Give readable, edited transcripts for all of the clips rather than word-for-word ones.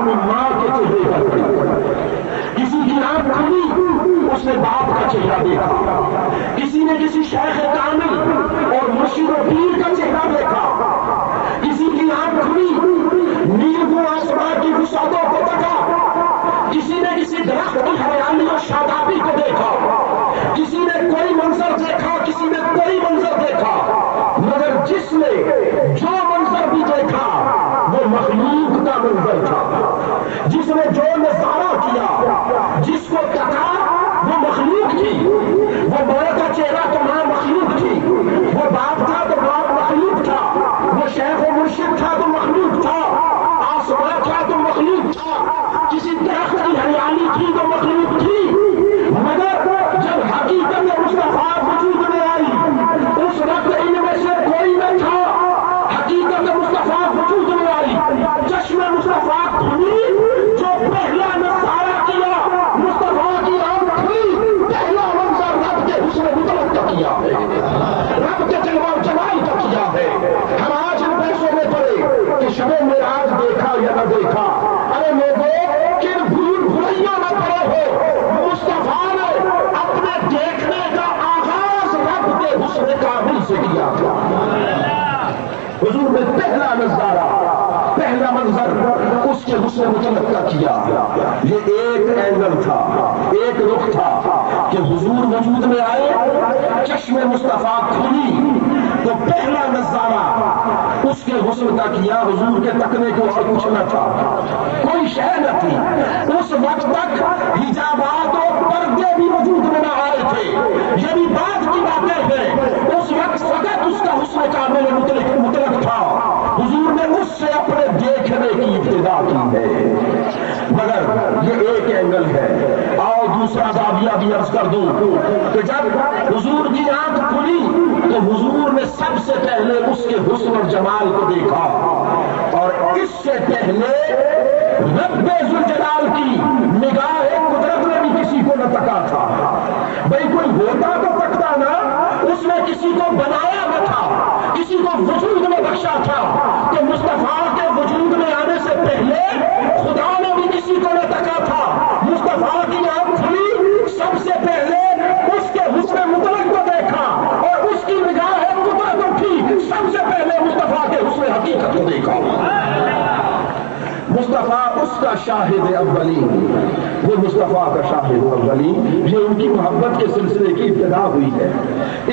اپنی ماں کے چہرے پر پڑی، کسی کی آنکھ کھلی اس نے باپ کا چہرہ دیکھا، کسی نے کسی شیخ کامل اور مرشد و پیر کا چہرہ دیکھا، کسی کی آنکھ کھلی نیلگوں آسمان کی وسعتوں کو دیکھا، کسی نے کسی درخت کی ہریالی اور شادابی کو دیکھا، کسی نے کوئی منظر دیکھا، کسی نے کوئی منظر دیکھا، مگر جس نے جو منظر بھی دیکھا وہ مخلوق کا منظر تھا، جس نے جو نظارہ کیا، جس کو تکا وہ مخلوق تھی، وہ ماں کا چہرہ تو ماں مخلوق تھی، وہ باپ تھا تو باپ مخلوق تھا، وہ شیخ و مرشد تھا تو مخلوق تھا، آسمان تھا تو مخلوق تھا، کسی درخت کی ہریالی تھی تو مخلوق تھی، مگر جب حقیقت مصطفیٰ وجود میں آئی اس وقت ان میں سے کوئی نہ تھا، حقیقت مصطفیٰ وجود میں آئی، چشم مصطفیٰ کھلی، جو پہلا نظارہ کیا مصطفیٰ کی آنکھ کھلی، پہلا منظر رب کے حسن مطلق کا کیا ہے، رب کے جلوہ و جمال کا کیا ہے۔ ہم آج ان پیسوں میں پڑے کہ شب معراج دیکھا یا نہ دیکھا، ارے لوگوں کن بھول بھلائیوں میں پڑے ہو، مصطفیٰ نے اپنے دیکھنے کا آغاز رب کے حسن کامل سے کیا تھا۔ حضور نے پہلا نظارہ، پہلا منظر اس کے حسن مطلق کا کیا۔ یہ ایک اینگل تھا، ایک رخ تھا کہ حضور وجود میں آئے، چشم مصطفیٰ کھلی تو پہلا نظارہ اس کے حسن کا کیا، حضور کے تکنے کو اور کچھ نہ تھا، کوئی شے نہ تھی۔ اس وقت تک حجابات اور پردے بھی وجود میں نہ آئے تھے، یہ بھی بعد کی باتیں ہیں، اس وقت فقط اس کا حسن کامل مطلق تھا، حضور نے اس سے اپنے دیکھنے کی ابتدا کی ہے۔ مگر یہ ایک اینگل ہے، آؤ دوسرا زاویہ بھی عرض کر دوں کہ جب حضور کی آنکھ کھلی تو حضور نے سب سے پہلے اس کے حسن اور جمال کو دیکھا، اور اس سے پہلے رب ذوالجلال کی نگاہ قدرت نے بھی کسی کو نہ تکا تھا۔ بھئی کوئی ہوتا تو تکتا نا، اس نے کسی کو بنایا نہ تھا، کسی کو وجود میں بخشا تھا، تو مصطفیٰ کے وجود میں آنے سے پہلے خدا نے بھی کسی کو نہ تکا تھا۔ مصطفیٰ کی آنکھ کھلی، سب سے پہلے اس کے حسن مطلق کو دیکھا، اور اس کی نگاہ قدرت اٹھی، سب سے پہلے مصطفیٰ کے حسن حقیقت کو دیکھا۔ مصطفیٰ اس کا شاہد اولی، وہ مصطفیٰ کا شاہد اولی، یہ ان کی محبت کے سلسلے کی ابتدا ہوئی ہے۔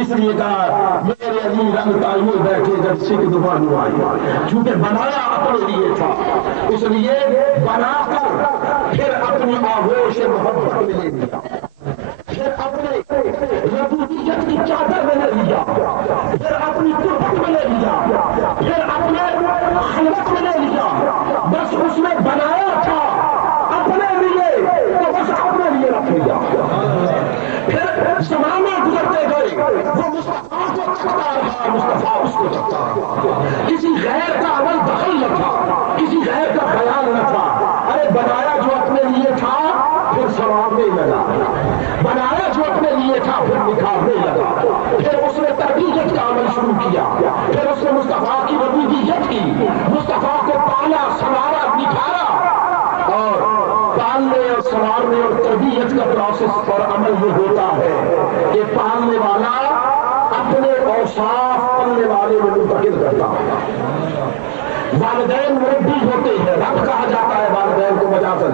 اس لیے کہا میرے علی رنگ تائیوں بیٹھے جب سکھ دبانو آئی، چونکہ بنایا اپنے لیے تھا، اس لیے بنا کر پھر اپنی آغوش محبت میں لے لیا، پھر اپنے ربوبیت کی چادر میں لے لیا، پھر اپنی قربت میں لے لیا، پھر اپنے خلوت میں لے لیا، بس اس نے بنایا تھا اپنے لیے تو بس اپنے لیے رکھ لیا۔ پھر زمانے گزرتے گئے، وہ مصطفیٰ کو تکتا رہا، مصطفیٰ اس کو تکتا رہا، کسی غیر کا عمل دخل نہ تھا، کسی غیر کا خیال نہ تھا۔ ارے بنایا جو اپنے لیے تھا پھر سنوارنے لگا، بنایا جو اپنے لیے تھا پھر نکھارنے لگا، پھر اس نے تربیت کا عمل شروع کیا، پھر اس نے مصطفیٰ کی ربوبیت کی، مصطفیٰ کو پالا، سنوارا، نکھارا، اور پالنے اور سنوارنے اور تربیت کا پروسیس اور عمل یہ ہوتا ہے کہ پالنے والا اپنے اوصاف پالنے والے میں منتقل کرتا ہے۔ والدین مربی ہوتے ہیں، رب کہا جاتا ہے والدین کو مجازن،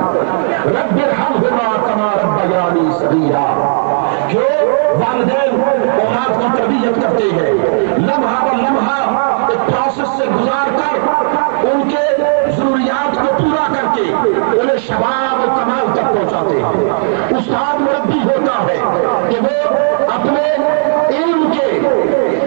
رب ارحمہما کما ربیانی صغیرا، کہ والدین اولاد کی تربیت کرتے ہیں، لمحہ ب لمحہ ایک پروسیس سے گزار کر ان کے ضروریات کو پورا کر کے انہیں شباب و کمال تک پہنچاتے ہیں۔ استاد مربی ہوتا ہے کہ وہ اپنے علم کے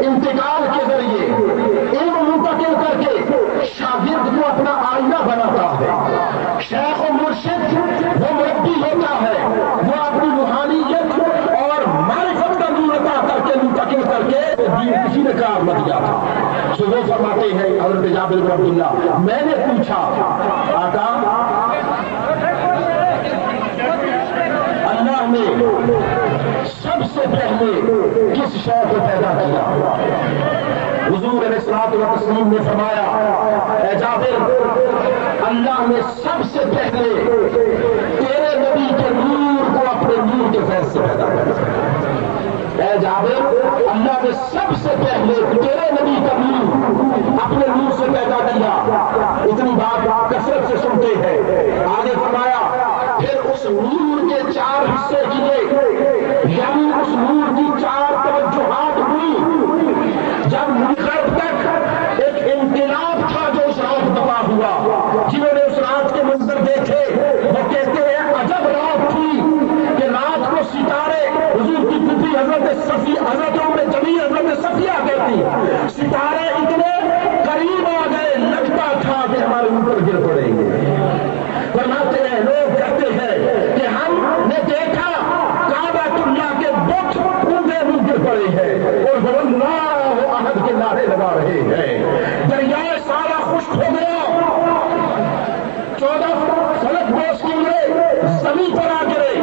انتقال کے ذریعے علم منتقل کر کے شاگرد کو اپنا آئینہ بناتا ہے۔ شیخ و مرشد وہ مربی ہوتا ہے، وہ اپنی روحانیت اور معرفت کا نور عطا کر کے منتقل کر کے دین کسی نے کار نہ دیا تھا۔ سو وہ فرماتے ہیں حضرت جابر بن عبداللہ، میں نے پوچھا آقا اللہ نے سب سے پہلے کس شے کو پیدا کیا؟ حضور علیہ الصلوۃ والتسلیم نے فرمایا، اے جابر اللہ نے سب سے پہلے تیرے نبی کے نور کو اپنے نور کے فیض سے پیدا کیا۔ اے جابر، اللہ نے سب سے پہلے تیرے نبی کا نور اپنے نور سے پیدا کیا۔ اتنی بات کثرت سے سنتے ہیں۔ آگے فرمایا پھر اس نور کے 4 حصے کیے، یعنی اس نور کی 4 توجہات ہوئی۔ جب مغرب تک ایک انقلاب تھا جو اس رات تباہ ہوا، جنہوں نے اس رات کے منظر دیکھے وہ کہتے ہیں عجب رات تھی کہ رات کو ستارے، حضور کی پتری حضرت عمر جمیل حضرت صفیہ کہتی، ستارے اتنے قریب آ گئے لگتا تھا کہ ہمارے اوپر گر پڑیں گے۔ فرماتے ہیں لوگ کہتے ہیں کہ ہم نے دیکھا کعبۃ اللہ کے بت اونچے گر پڑے ہیں اور اللہ احد کے نعرے لگا رہے ہیں۔ دریائے سارا خشک ہو گیا، 14 فلک بوس کے لیے زمین پر آ گرے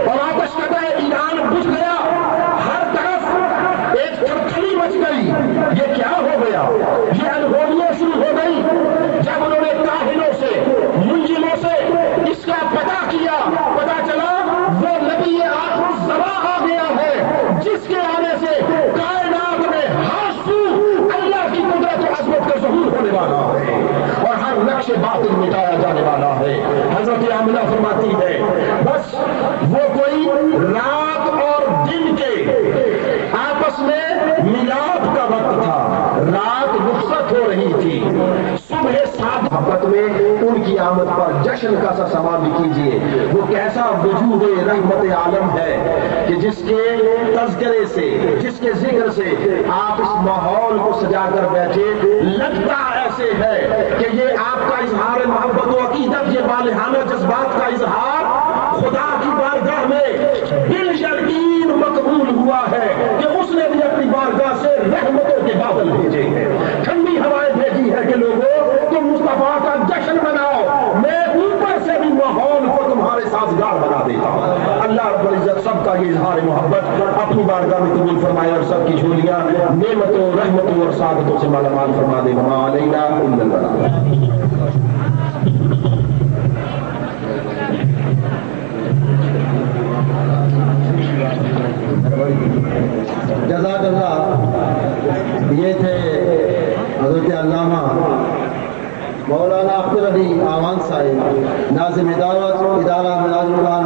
اور آتش قطع ایران بجھ گیا۔ ہر طرف ایک تھرتھری مچ گئی۔ یہ کیا ہو گیا؟ یہ انہولیاں شروع ہو گئی۔ جب انہوں نے کاہنوں سے، منجموں سے اس کا پتہ کیا، پتہ چلا وہ نبی آخر الزمان آ گیا ہے جس کے آنے سے کائنات میں ہر سو اللہ کی قدرت و عظمت کا ظہور ہونے والا ہے اور ہر نقش باطل مٹایا جانے والا ہے۔ حضرت آمنہ فرماتی ہے بس وہ کوئی رات اور دن کے آپس میں ملاپ کا وقت تھا، رات رخصت ہو رہی تھی، صبح سات محبت میں ان کی آمد پر جشن کا سا سما بھی کیجیے۔ وہ کیسا وجود رحمت عالم ہے کہ جس کے تذکرے سے، جس کے ذکر سے آپ اس ماحول کو سجا کر بیٹھے، لگتا ایسے ہے کہ یہ آپ کا اظہار محبت و عقیدت، یہ بالہانہ جذبات کا اظہار خدا کی بارگاہ میں بالیقین مقبول ہوا ہے کہ اس نے بھی اپنی بارگاہ سے رحمتوں کے بادل بھیجے ہیں، ٹھنڈی ہوائیں بھیجی ہے کہ لوگوں تم مصطفیٰ کا جشن مناؤ، میں اوپر سے بھی ماحول کو تمہارے سازگار بنا دیتا ہوں۔ اللہ رب العزت سب کا یہ اظہار محبت اپنی بارگاہ میں قبول فرمائے اور سب کی جھولیاں نعمتوں، رحمتوں اور سعادتوں سے مالا مال فرما دے۔ وما علینا الا البلاغ۔ جزاک اللہ۔ یہ تھے حضرت علامہ مولانا اختر علی آوان صاحب، ناظم ادارہ مناظر القرآن